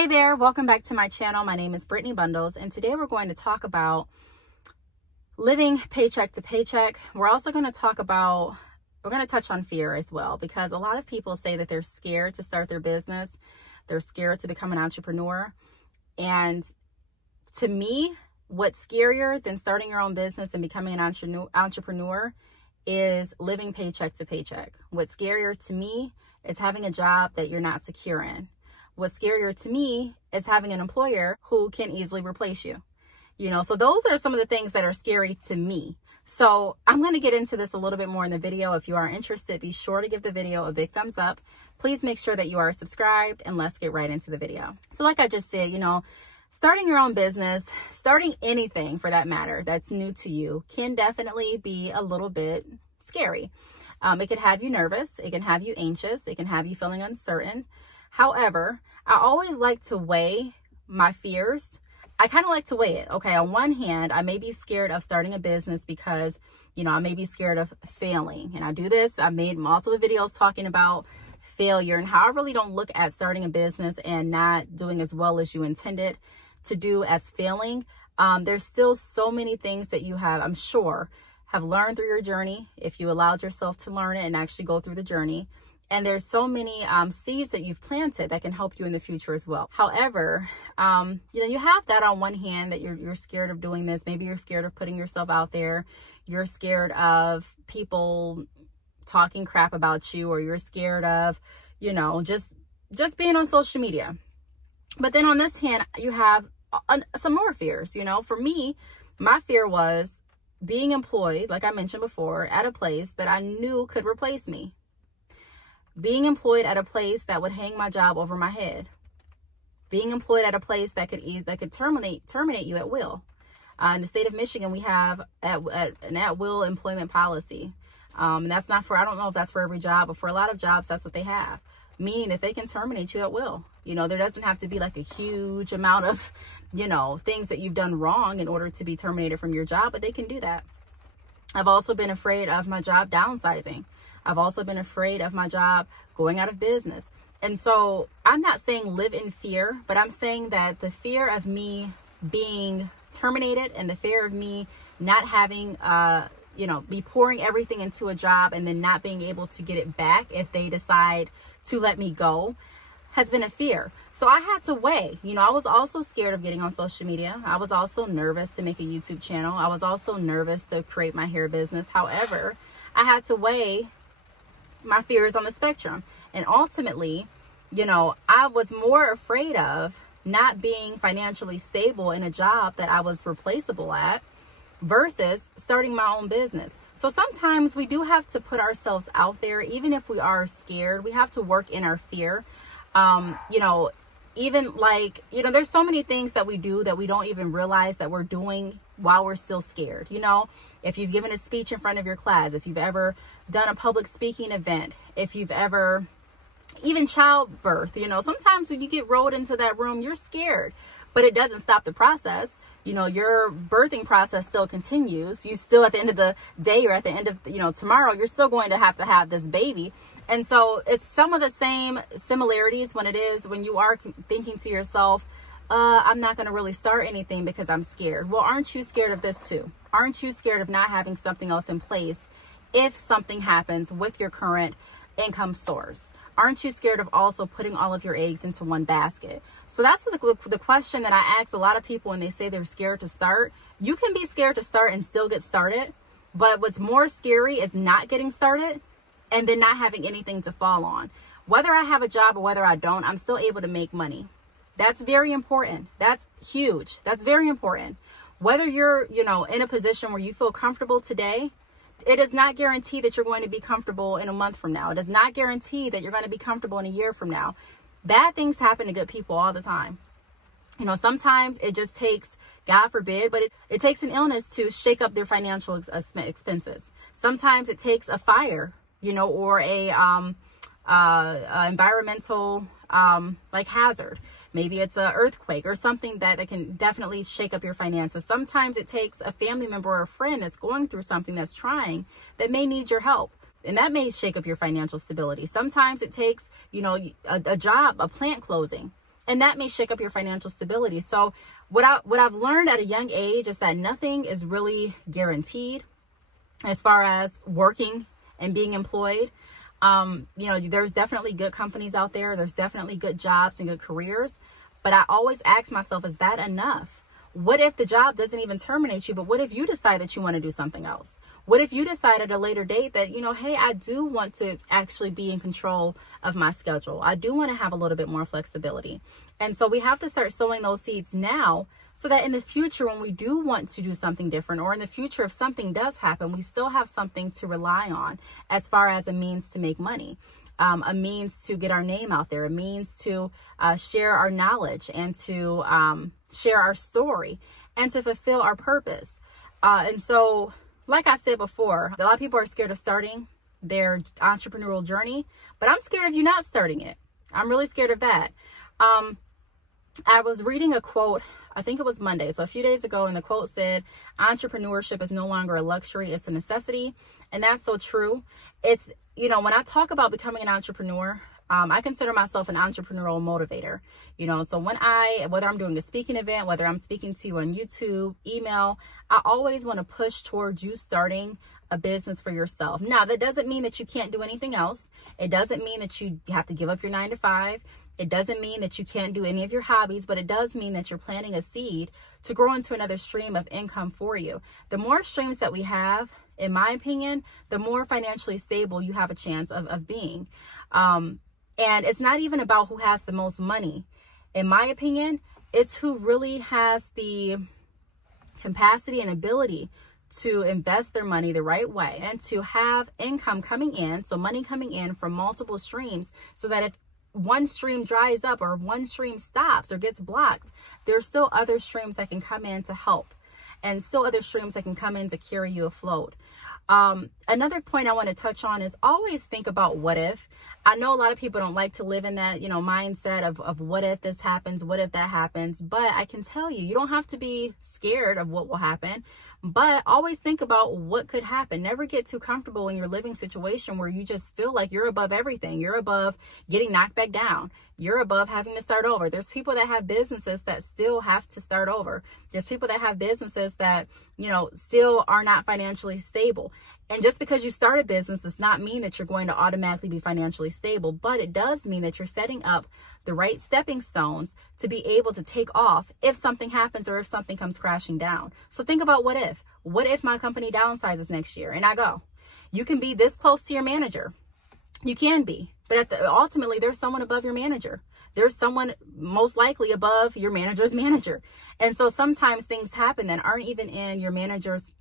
Hey there, welcome back to my channel. My name is Brittany Bundles, and today we're going to talk about living paycheck to paycheck. We're also going to touch on fear as well, because a lot of people say that they're scared to start their business. They're scared to become an entrepreneur. And to me, what's scarier than starting your own business and becoming an entrepreneur is living paycheck to paycheck. What's scarier to me is having a job that you're not secure in. What's scarier to me is having an employer who can easily replace you. So those are some of the things that are scary to me. So I'm going to get into this a little bit more in the video. If you are interested, be sure to give the video a big thumbs up. Please make sure that you are subscribed, and let's get right into the video. So like I just said, starting your own business, starting anything for that matter that's new to you can definitely be a little bit scary. It can have you nervous. It can have you anxious. It can have you feeling uncertain. However, I always like to weigh my fears. I kind of like to weigh it. Okay, on one hand, I may be scared of starting a business because, I may be scared of failing. And I do this. I've made multiple videos talking about failure and how I really don't look at starting a business and not doing as well as you intended to do as failing. There's still so many things that you have, I'm sure, have learned through your journey if you allowed yourself to learn it and actually go through the journey. And there's so many seeds that you've planted that can help you in the future as well. However, you have that on one hand, that you're scared of doing this. Maybe you're scared of putting yourself out there. You're scared of people talking crap about you, or you're scared of, just being on social media. But then on this hand, you have some more fears. For me, my fear was being employed, like I mentioned before, at a place that I knew could replace me. Being employed at a place that would hang my job over my head. Being employed at a place that could terminate you at will. In the state of Michigan, we have an at-will employment policy. And that's not for, I don't know if that's for every job, but for a lot of jobs, that's what they have. Meaning that they can terminate you at will. There doesn't have to be like a huge amount of, things that you've done wrong in order to be terminated from your job, but they can do that. I've also been afraid of my job downsizing. I've also been afraid of my job going out of business. And so I'm not saying live in fear, but I'm saying that the fear of me being terminated and the fear of me not having, be pouring everything into a job and then not being able to get it back if they decide to let me go has been a fear. So I had to weigh, I was also scared of getting on social media. I was also nervous to make a YouTube channel. I was also nervous to create my hair business. However, I had to weigh my fears on the spectrum. And ultimately, I was more afraid of not being financially stable in a job that I was replaceable at versus starting my own business. So sometimes we do have to put ourselves out there, even if we are scared. We have to work in our fear. Even like, there's so many things that we do that we don't even realize that we're doing while we're still scared. If you've given a speech in front of your class, if you've ever done a public speaking event, if you've ever, even childbirth, sometimes when you get rolled into that room, you're scared, but it doesn't stop the process. Your birthing process still continues. You still, at the end of the day, or at the end of, tomorrow, you're still going to have this baby. And so it's some of the same similarities when you are thinking to yourself, I'm not going to really start anything because I'm scared. Well, aren't you scared of this too? Aren't you scared of not having something else in place if something happens with your current income source? Aren't you scared of also putting all of your eggs into one basket? So that's the question that I ask a lot of people when they say they're scared to start. You can be scared to start and still get started. But what's more scary is not getting started and then not having anything to fall on. Whether I have a job or whether I don't, I'm still able to make money. That's very important. That's huge. That's very important. Whether you're, in a position where you feel comfortable today, it does not guarantee that you're going to be comfortable in a month from now. It does not guarantee that you're going to be comfortable in a year from now. Bad things happen to good people all the time. Sometimes it just takes, God forbid, but it takes an illness to shake up their financial expenses. Sometimes it takes a fire, or a environmental like hazard. Maybe it's an earthquake or something that can definitely shake up your finances. Sometimes it takes a family member or a friend that's going through something, that's trying, that may need your help. And that may shake up your financial stability. Sometimes it takes, a job, a plant closing. And that may shake up your financial stability. So what I've learned at a young age is that nothing is really guaranteed as far as working and being employed. There's definitely good companies out there. There's definitely good jobs and good careers. But I always ask myself, is that enough? What if the job doesn't even terminate you? But what if you decide that you want to do something else? What if you decide at a later date that, hey, I do want to actually be in control of my schedule. I do want to have a little bit more flexibility. And so we have to start sowing those seeds now so that in the future, when we do want to do something different, or in the future, if something does happen, we still have something to rely on as far as a means to make money. A means to get our name out there, a means to share our knowledge and to share our story and to fulfill our purpose. And so, like I said before, a lot of people are scared of starting their entrepreneurial journey, but I'm scared of you not starting it. I'm really scared of that. I was reading a quote, I think it was Monday, so a few days ago, and the quote said, entrepreneurship is no longer a luxury, it's a necessity. And that's so true. It's, when I talk about becoming an entrepreneur, I consider myself an entrepreneurial motivator. So whether I'm doing a speaking event, whether I'm speaking to you on YouTube, email, I always want to push towards you starting a business for yourself. Now, that doesn't mean that you can't do anything else. It doesn't mean that you have to give up your 9-to-5. It doesn't mean that you can't do any of your hobbies, but it does mean that you're planting a seed to grow into another stream of income for you. The more streams that we have, in my opinion, the more financially stable you have a chance of being. And it's not even about who has the most money. In my opinion, it's who really has the capacity and ability to invest their money the right way and to have income coming in, so money coming in from multiple streams, so that if one stream dries up or one stream stops or gets blocked, there's still other streams that can come in to help, and still other streams that can come in to carry you afloat. Another point I want to touch on is always think about what if. I know a lot of people don't like to live in that, mindset of what if this happens, what if that happens, but I can tell you, you don't have to be scared of what will happen, but always think about what could happen. Never get too comfortable in your living situation where you just feel like you're above everything. You're above getting knocked back down. You're above having to start over. There's people that have businesses that still have to start over. There's people that have businesses that, still are not financially stable. And just because you start a business does not mean that you're going to automatically be financially stable, but it does mean that you're setting up the right stepping stones to be able to take off if something happens or if something comes crashing down. So think about what if. What if my company downsizes next year and I go? You can be this close to your manager. You can be, but ultimately there's someone above your manager. There's someone most likely above your manager's manager. And so sometimes things happen that aren't even in your manager's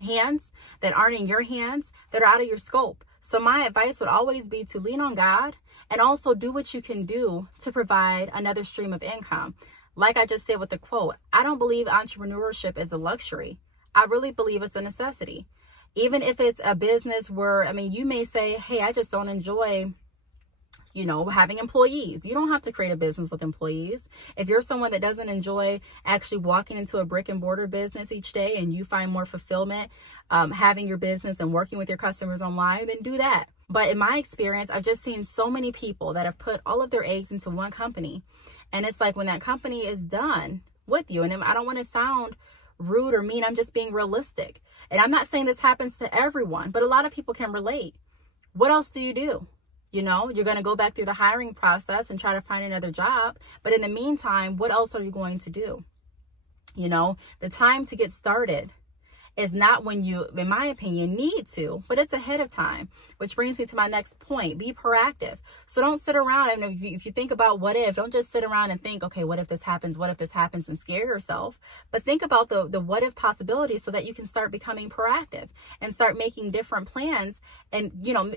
hands, that aren't in your hands, that are out of your scope. So my advice would always be to lean on God and also do what you can do to provide another stream of income. Like I just said with the quote, I don't believe entrepreneurship is a luxury. I really believe it's a necessity. Even if it's a business where, you may say, hey, I just don't enjoy having employees. You don't have to create a business with employees. If you're someone that doesn't enjoy actually walking into a brick and mortar business each day and you find more fulfillment having your business and working with your customers online, then do that. But in my experience, I've just seen so many people that have put all of their eggs into one company. And it's like when that company is done with you, and I don't want to sound rude or mean, I'm just being realistic. And I'm not saying this happens to everyone, but a lot of people can relate. What else do you do? You're going to go back through the hiring process and try to find another job. But in the meantime, what else are you going to do? The time to get started is not when you, in my opinion, need to, but it's ahead of time, which brings me to my next point. Be proactive. So don't sit around. And if you think about what if, don't just sit around and think, okay, what if this happens? What if this happens? And scare yourself. But think about the what if possibilities so that you can start becoming proactive and start making different plans and,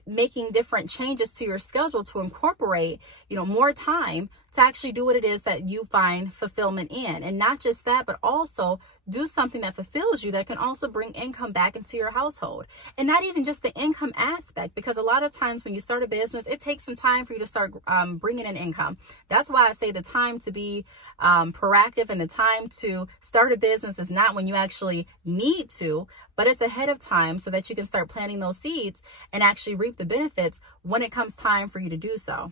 making different changes to your schedule to incorporate, more time to actually do what it is that you find fulfillment in. And not just that, but also do something that fulfills you that can also bring income back into your household. And not even just the income aspect, because a lot of times when you start a business, it takes some time for you to start bringing in income. That's why I say the time to be proactive and the time to start a business is not when you actually need to, but it's ahead of time so that you can start planting those seeds and actually reap the benefits when it comes time for you to do so.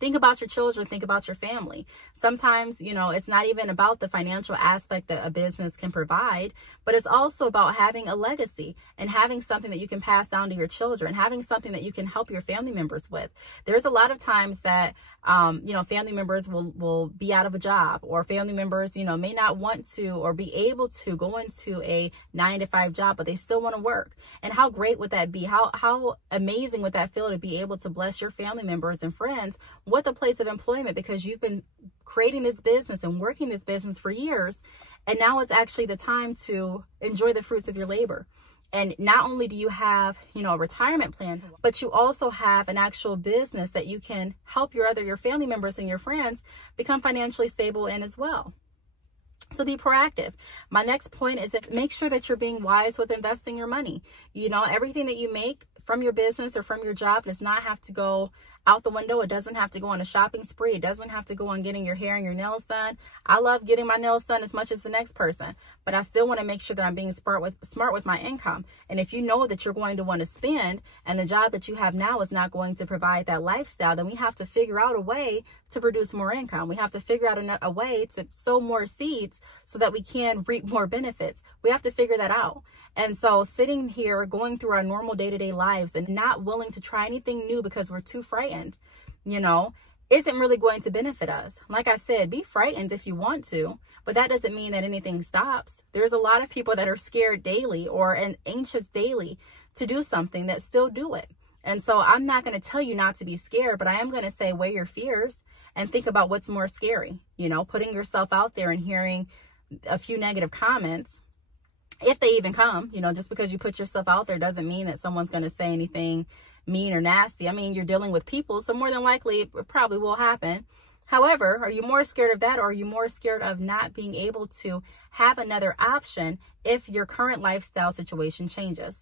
Think about your children, think about your family. Sometimes, you know, it's not even about the financial aspect that a business can provide, but it's also about having a legacy and having something that you can pass down to your children, having something that you can help your family members with. There's a lot of times that, you know, family members will be out of a job, or family members, you know, may not want to or be able to go into a 9-to-5 job, but they still want to work. And how great would that be? How amazing would that feel to be able to bless your family members and friends with a place of employment, because you've been creating this business and working this business for years, and now it's actually the time to enjoy the fruits of your labor. And not only do you have, you know, a retirement plan, but you also have an actual business that you can help your family members and your friends become financially stable in as well. So be proactive. My next point is that make sure that you're being wise with investing your money. You know, everything that you make from your business or from your job does not have to go out the window. It doesn't have to go on a shopping spree. It doesn't have to go on getting your hair and your nails done. I love getting my nails done as much as the next person, but I still want to make sure that I'm being smart with my income. And if you know that you're going to want to spend and the job that you have now is not going to provide that lifestyle, then we have to figure out a way to produce more income. We have to figure out a way to sow more seeds so that we can reap more benefits. We have to figure that out. And so sitting here going through our normal day-to-day lives and not willing to try anything new because we're too frightened, you know, isn't really going to benefit us. Like I said, be frightened if you want to, but that doesn't mean that anything stops. There's a lot of people that are scared daily or anxious daily to do something that still do it. And so I'm not going to tell you not to be scared, but I am going to say weigh your fears and think about what's more scary, you know, putting yourself out there and hearing a few negative comments, if they even come. You know, just because you put yourself out there doesn't mean that someone's going to say anything mean or nasty. I mean, you're dealing with people, so more than likely it probably will happen. However, are you more scared of that, or are you more scared of not being able to have another option if your current lifestyle situation changes?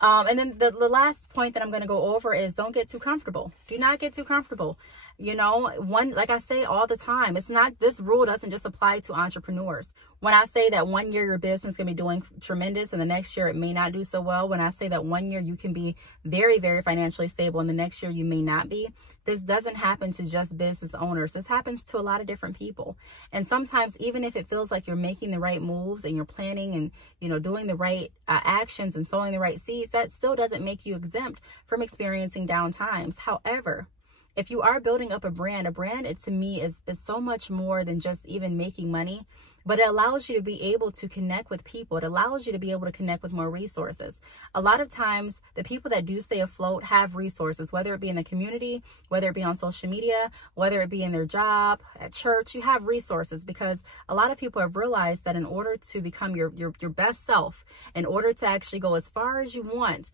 And then the last point that I'm going to go over is don't get too comfortable. Do not get too comfortable. You know, like I say all the time, this rule doesn't just apply to entrepreneurs. When I say that one year your business can be doing tremendous and the next year it may not do so well, when I say that one year you can be very, very financially stable and the next year you may not be, this doesn't happen to just business owners. This happens to a lot of different people. And sometimes even if it feels like you're making the right moves and you're planning and, you know, doing the right actions and sowing the right seeds, that still doesn't make you exempt from experiencing down times. However, if you are building up a brand, it to me is so much more than just even making money, but it allows you to be able to connect with people. It allows you to be able to connect with more resources. A lot of times, the people that do stay afloat have resources, whether it be in the community, whether it be on social media, whether it be in their job, at church, you have resources, because a lot of people have realized that in order to become your best self, in order to actually go as far as you want,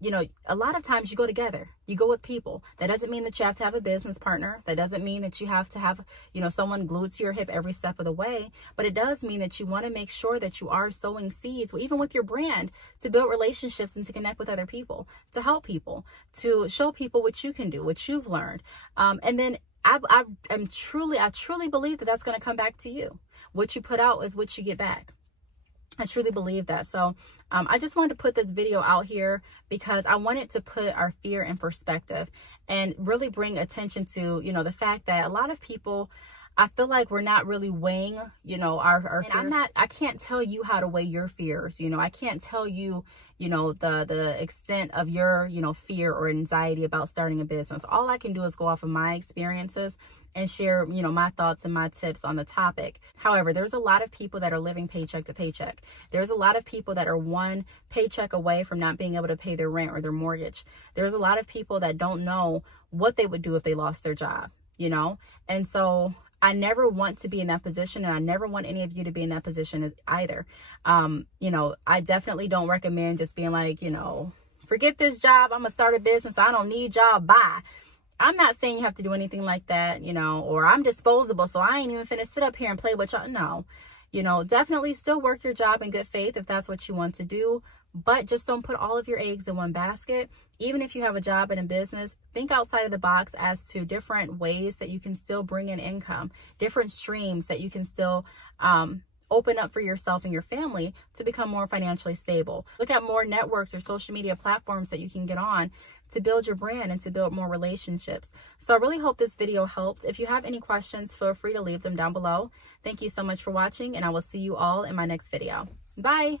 you know, a lot of times you go together, you go with people. That doesn't mean that you have to have a business partner. That doesn't mean that you have to have, you know, someone glued to your hip every step of the way. But it does mean that you want to make sure that you are sowing seeds, even with your brand, to build relationships and to connect with other people, to help people, to show people what you can do, what you've learned. And then I truly believe that that's going to come back to you. What you put out is what you get back. I truly believe that. So I just wanted to put this video out here because I wanted to put our fear in perspective and really bring attention to, you know, the fact that a lot of people, I feel like we're not really weighing, you know, our fears. I can't tell you how to weigh your fears. You know, I can't tell you, you know, the extent of your, you know, fear or anxiety about starting a business. All I can do is go off of my experiences and share, you know, my thoughts and my tips on the topic. However, there's a lot of people that are living paycheck to paycheck. There's a lot of people that are one paycheck away from not being able to pay their rent or their mortgage. There's a lot of people that don't know what they would do if they lost their job, you know? And so I never want to be in that position, and I never want any of you to be in that position either. You know, I definitely don't recommend just being like, you know, forget this job, I'm gonna start a business, I don't need job, bye. I'm not saying you have to do anything like that, you know, or I'm disposable, so I ain't even finna sit up here and play with y'all. No, you know, definitely still work your job in good faith if that's what you want to do, but just don't put all of your eggs in one basket. Even if you have a job and a business, think outside of the box as to different ways that you can still bring in income, different streams that you can still open up for yourself and your family to become more financially stable. Look at more networks or social media platforms that you can get on to build your brand and to build more relationships. So I really hope this video helped. If you have any questions, feel free to leave them down below. Thank you so much for watching, and I will see you all in my next video. Bye.